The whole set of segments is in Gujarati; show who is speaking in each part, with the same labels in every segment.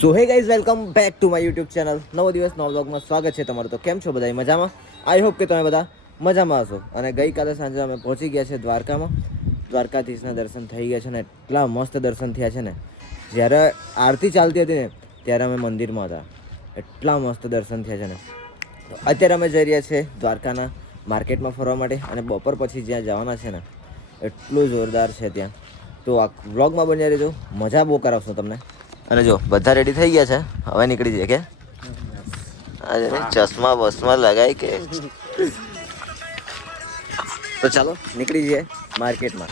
Speaker 1: So hey guys welcome back to my YouTube channel નવો દિવસ, નવો બ્લોગમાં સ્વાગત છે તમારું તો કેમ છો બધા મજામાં? આઈ હોપ કે તમે બધા મજામાં હશો. અને ગઈકાલે સાંજે અમે પહોંચી ગયા છે દ્વારકામાં. દ્વારકાધીશના દર્શન થઈ ગયા છે ને, એટલા મસ્ત દર્શન થયા છે ને. જ્યારે આરતી ચાલતી હતી ને, ત્યારે અમે મંદિરમાં હતા. એટલા મસ્ત દર્શન થયા છે ને. તો અત્યારે અમે જઈ રહ્યા છીએ દ્વારકાના માર્કેટમાં ફરવા માટે અને બપોર પછી જ્યાં જવાના છે ને, એટલું જોરદાર છે ત્યાં. તો આ વ્લોગમાં બની રહેજો. મજા બહુ કરાવશો તમને. અને જો બધા રેડી થઈ ગયા છે? હવે નીકળી જઈએ કે? ચશ્મા બસમાં લગાય કે? તો ચાલો નીકળી જઈએ માર્કેટમાં.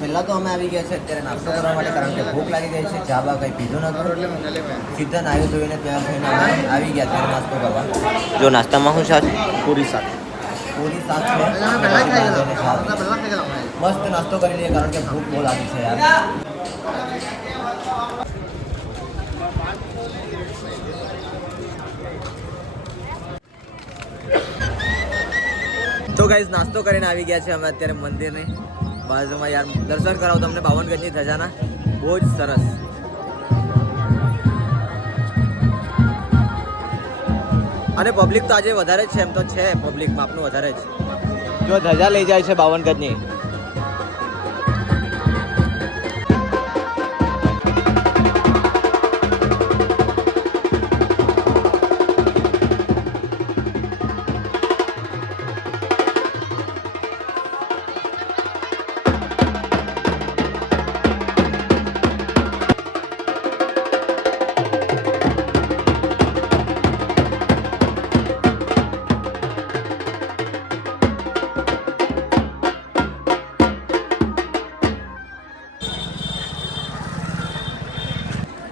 Speaker 1: પહેલાં તો અમે આવી ગયા છે અત્યારે નાસ્તો કરવા માટે કારણ કે ભૂખ લાગી ગઈ છે ચા બા કંઈ પીધું નતું સીધા નાહી જોઈને ત્યાં થઈને આવી ગયા ત્યારે નાસ્તો કરવા. જો નાસ્તામાં શું શાક?
Speaker 2: પૂરી શાક.
Speaker 1: પૂરી શાક છે મસ્ત નાસ્તો કરી લઈએ કારણ કે ભૂખ બહુ લાગી છે યાર. તો ગાઈઝ નાસ્તો કરીને આવી ગયા છે અમે અત્યારે મંદિરની. બાજુમાં યાર દર્શન કરાવો, તમને બાવનગંજની ધજાના. બહુ જ સરસ. અને પબ્લિક તો આજે વધારે જ છે, એમ તો છે પબ્લિક માપનું વધારે જ. જો ધજા લઈ જાય છે બાવનગંજની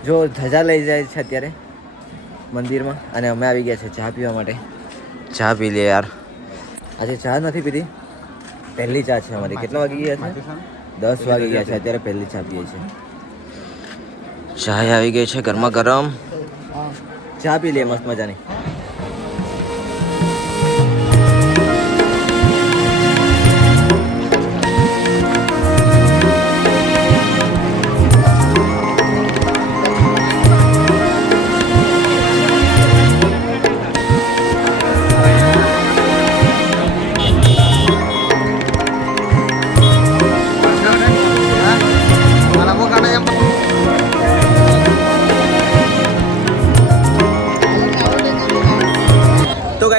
Speaker 1: જો ધજા લઈ જાય છે અત્યારે મંદિરમાં અને અમે આવી ગયા છે ચા પીવા માટે. ચા પી લે યાર. આજે ચા નથી પીધી. પહેલી ચા છે અમારી. કેટલા વાગી ગયા છે? દસ વાગી ગયા છે. અત્યારે પહેલી ચા પીએ છે ચા આવી ગઈ છે ગરમા. ગરમ ચા પી લે મસ્ત મજાની.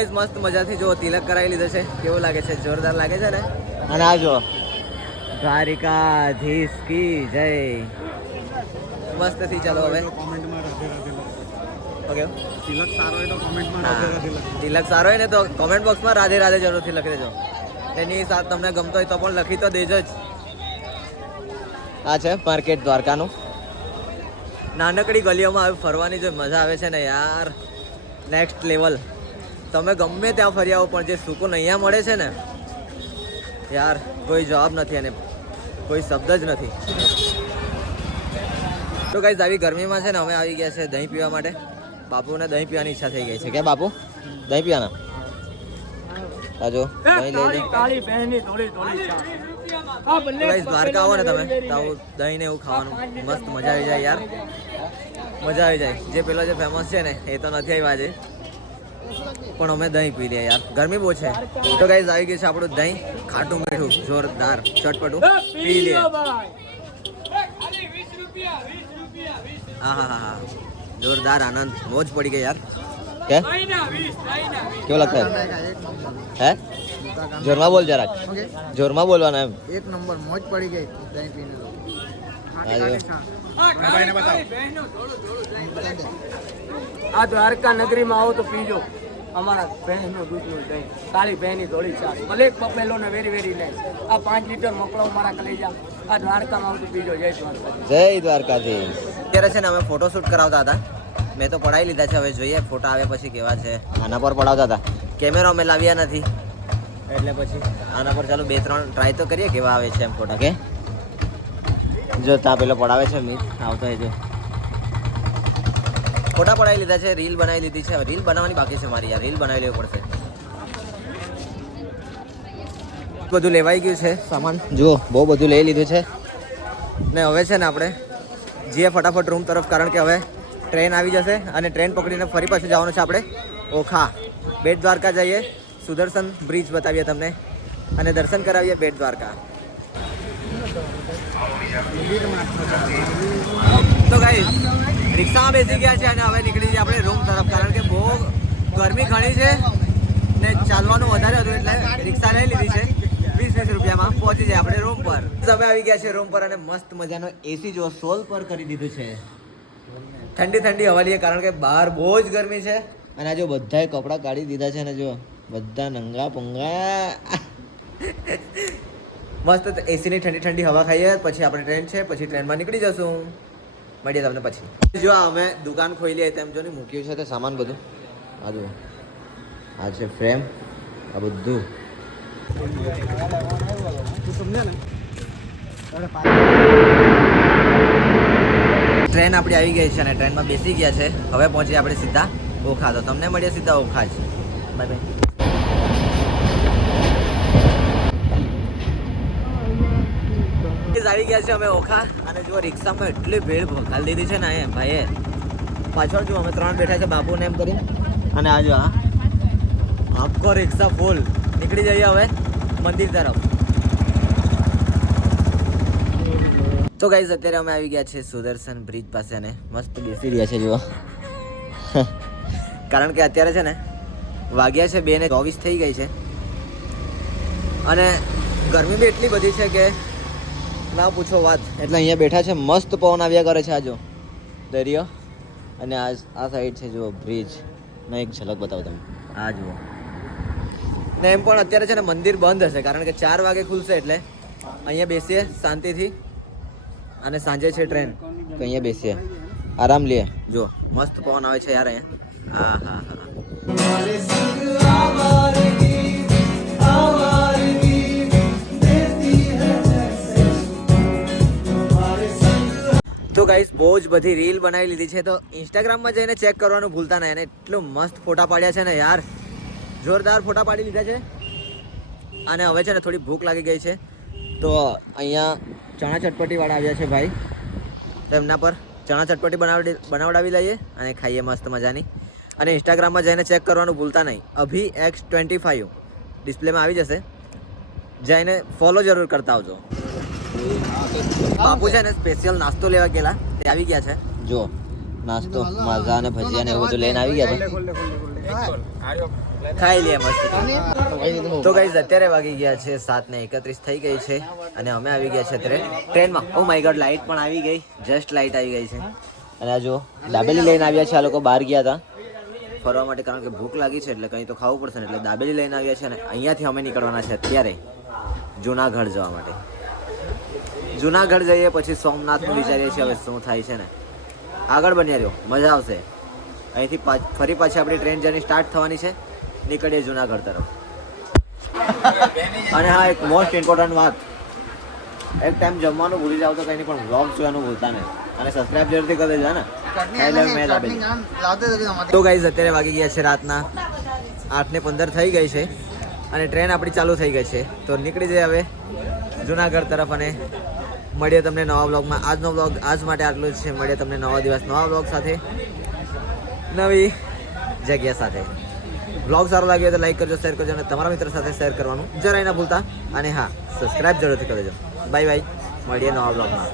Speaker 1: ગાઈઝ મસ્ત મજાથી જો તિલક કરાવી લીધો છે. કેવું લાગે છે? જોરદાર લાગે છે ને? અને આ જો દ્વારિકાધીશ કી જય. મસ્તથી ચાલો હવે. ઓકે.
Speaker 2: તિલક સારો હોય તો કોમેન્ટમાં. રાધે રાધે લખજો.
Speaker 1: તિલક સારો હોય ને તો કોમેન્ટ બોક્સમાં રાધે રાધે જરૂરથી લખી દેજો. એની સાથે તમને ગમતો હોય તો પણ લખી તો દેજો જ. આ છે માર્કેટ દ્વારકાનું. નાનકડી ગલીઓમાં હવે ફરવાની જો મજા આવે છે ને યાર. નેક્સ્ટ લેવલ તમે ગમે ત્યાં ફરી આવો પણ જે સુકૂન અહીંયા મળે છે ને યાર કોઈ જવાબ નથી અને કોઈ શબ્દ જ નથી. તો કઈ આવી ગરમીમાં છે ને અમે આવી ગયા છે દહીં પીવા માટે. બાપુને દહીં પીવાની ઈચ્છા થઈ ગઈ છે. કે બાપુ? દહીં પીવાના? આજો દહીં લઈ લઈ. દ્વારકા આવો ને તમે. તો આવું દહીં ને એવું ખાવાનું. મસ્ત મજા આવી જાય યાર. મજા આવી જાય. જે પેલો જે ફેમસ છે ને એ તો નથી આવ્યા આજે. પણ અમે દહીં પી લઈએ યાર. ગરમી બહુ છે. તો ગાઈઝ આવી ગયું છે આપણું દહીં. ખાટું મીઠું. જોરદાર. ચટપટું. પી લઈએ હા હા હા હા. જોરદાર આનંદ. મોજ પડી ગઈ યાર. કે કેવો લાગતા હે? જોરમાં બોલ જરાક. જોરમાં બોલવાના એમ.
Speaker 2: એક નંબર મોજ પડી ગઈ દહીં પીને.
Speaker 3: આ દ્વારકા નગરીમાં આવો તો પીજો. અમારા બહેનનું દૂધનું દહીં. કાળી બહેની ધોળી ચા ભલે પપેલો ને વેરી વેરી નાઈસ આ પાંચ લીટર મોકલો મારા કલેજા આ દ્વારકામાં આવતું બીજો જય દ્વારકા
Speaker 1: જય દ્વારકાથી અત્યારે છે ને અમે ફોટોશૂટ કરાવતા હતા. મેં તો પડાવી લીધા છે હવે જોઈએ ફોટા આવે પછી કેવા છે. આના પર પડાવતા હતા. કેમેરો અમે લાવ્યા નથી. એટલે પછી? આના પર ચાલો બે ત્રણ ટ્રાય તો કરીએ કેવા આવે છે એમ ફોટા કે જો તા પેલો પડાવે છે મિત આવતો હોય જો ફોટા પડાવી લીધા છે, રીલ બનાવી લીધી છે. રીલ બનાવવાની બાકી છે મારી યાર. રીલ બનાવી લેવી પડશે. બધું લેવાઈ ગયું છે સામાન. જુઓ, બહુ બધું લઈ લીધું છે. ને હવે છે ને આપણે જઈએ ફટાફટ રૂમ તરફ, કારણ કે હવે ટ્રેન આવી જશે અને ટ્રેન પકડીને ફરી પાછું જવાનું છે આપણે ઓખા. બેટ દ્વારકા જઈએ, સુદર્શન બ્રિજ બતાવીએ તમને. અને દર્શન કરાવીએ બેટ દ્વારકા. તો ગાઈ રિક્ષામાં બેસી ગયા છે અને હવે નીકળી જઈએ આપણે રૂમ તરફ. કારણ કે બહુ ગરમી ઘણી છે ને ચાલવાનું વધારે હતું એટલે રિક્ષા લઈ લીધી છે. વીસ વીસ રૂપિયામાં પહોંચી જાય આપણે રૂમ પર. તમે આવી ગયા છે રૂમ પર અને મસ્ત મજાનો એસી જો સોલ પર કરી દીધું છે. ઠંડી ઠંડી હવા લઈએ કારણ કે બહાર બહુ જ ગરમી છે. અને આ જો બધાએ કપડાં કાઢી દીધા છે ને જો બધા નંગા પંગા. મસ્ત એસીની ઠંડી ઠંડી હવા ખાઈએ, પછી આપણે ટ્રેન છે, પછી ટ્રેનમાં નીકળી જશું. મળીએ તમને પછી. જો અમે દુકાન ખોલી તેમ જો ને મૂક્યું છે તે સામાન બધું. આ જુઓ. આ છે ફ્રેમ આ બધું. ટ્રેન આપણી આવી ગઈ છે અને ટ્રેનમાં બેસી ગયા છે. હવે પહોંચીએ આપણે સીધા ઓખા. તો તમને મળીએ સીધા ઓખા જ. Bye bye. આવી ગયા છે અમે ઓખા. અને જો રિક્ષામાં એટલી ભીડ ભગાડી દીધી છે ને ભાઈએ. પાછળ જો અમે ત્રણ બેઠા છે બાપુને એમ કરીને. અને આ જો આ. આખો રિક્ષા ફૂલ નીકળી જઈએ હવે મંદિર તરફ. તો ગાઈઝ અત્યારે અમે આવી ગયા છે સુદર્શન બ્રિજ પાસે અને મસ્ત બેસી રહ્યા છે જુઓ. કારણ કે અત્યારે છે ને, વાગ્યા છે બે ને ચોવીસ થઈ ગઈ છે. અને ગરમી બી એટલી બધી છે કે ના પૂછો વાત. એટલે અહીંયા બેઠા છે, મસ્ત પવન આવ્યા કરે છે આજો. દરિયો અને આ આ સાઈડ છે, જુઓ બ્રિજ મેં એક ઝલક બતાવું તમને. આ જુઓ. ને એમ પણ અત્યારે છે ને મંદિર બંધ હશે, કારણ કે ચાર વાગે ખુલશે એટલે અહીંયા બેસીએ શાંતિથી અને સાંજે છે ટ્રેન તો અહીંયા બેસીએ. આરામ લઈએ જો મસ્ત પવન આવે છે યાર અહીંયા. હા હા હા. બહુ જ બધી રીલ બનાવી લીધી છે. તો ઇન્સ્ટાગ્રામમાં જઈને ચેક કરવાનું ભૂલતા નહીં અને એટલું મસ્ત ફોટા પાડ્યા છે ને યાર. જોરદાર ફોટા પાડી લીધા છે. અને હવે છે ને થોડી ભૂખ લાગી ગઈ છે. તો અહીંયા ચણા ચટપટીવાળા આવ્યા છે ભાઈ. તો એમના પર ચણા ચટપટી બનાવડી બનાવડાવી લઈએ અને ખાઈએ મસ્ત મજાની. અને ઇન્સ્ટાગ્રામમાં જઈને ચેક કરવાનું ભૂલતા નહીં. અભી એક્સ ટ્વેન્ટી ફાઇવ ડિસ્પ્લેમાં આવી જશે. જઈને ફોલો જરૂર કરતા આવજો. બાપુ છે ને સ્પેશિયલ નાસ્તો લેવા ગયેલા. તે આવી ગયા છે? જો નાસ્તો માઝા અને ભજીયા ને એવું બધું લઈને આવી ગયા છે. ખાઈ લે મસ્ત તો. ગાઈઝ અત્યારે વાગી ગયા છે સાત ને એકત્રીસ થઈ ગઈ છે અને અમે આવી ગયા છે અત્યારે ટ્રેનમાં. ઓ માય ગોડ લાઇટ પણ આવી ગઈ. જસ્ટ લાઇટ આવી ગઈ છે. અને આ જો દાબેલી લઈને આવ્યા છે આ લોકો બહાર ગયા હતા. ફરવા માટે કારણ કે ભૂખ લાગી છે એટલે કંઈ તો ખાવું પડશે ને એટલે દાબેલી લઈને આવ્યા છે અને અહીંયાથી અમે નીકળવાના છે અત્યારે જૂનાગઢ જવા માટે. જુનાગઢ જઈએ પછી સોમનાથનું વિચારીએ છીએ હવે શું થાય છે ને. આગળ બન્યા રહ્યો મજા આવશે. અહીંથી ફરી પાછી આપણી ટ્રેન જર્ની સ્ટાર્ટ થવાની છે. નીકળીએ જુનાગઢ તરફ. અને હા એક મોસ્ટ ઇમ્પોર્ટન્ટ વાત. એક ટાઈમ જમવાનું ભૂલી જાવ તો કંઈ નહીં પણ વ્લોગ જોવાનું ભૂલતા નહીં. અને સબસ્ક્રાઇબ જરૂરથી કરી દેજો ને. તો ગાઈઝ અત્યારે વાગી ગયા છે રાતના. આઠ ને પંદર થઈ ગઈ છે. અને ટ્રેન આપણી ચાલુ થઈ ગઈ છે. તો નીકળી જઈએ હવે જુનાગઢ તરફ અને મળીએ તમને નવા બ્લોગમાં આજનો બ્લોગ આજ માટે આટલું જ છે. મળીએ તમને નવા દિવસ, નવા બ્લોગ સાથે. નવી જગ્યા સાથે. બ્લોગ સારો લાગ્યો તો લાઈક કરજો શેર કરજો અને તમારા મિત્ર સાથે શેર કરવાનું જરાય ના ભૂલતા. અને હા સબસ્ક્રાઈબ જરૂરથી કરજો બાય બાય મળીએ નવા બ્લોગમાં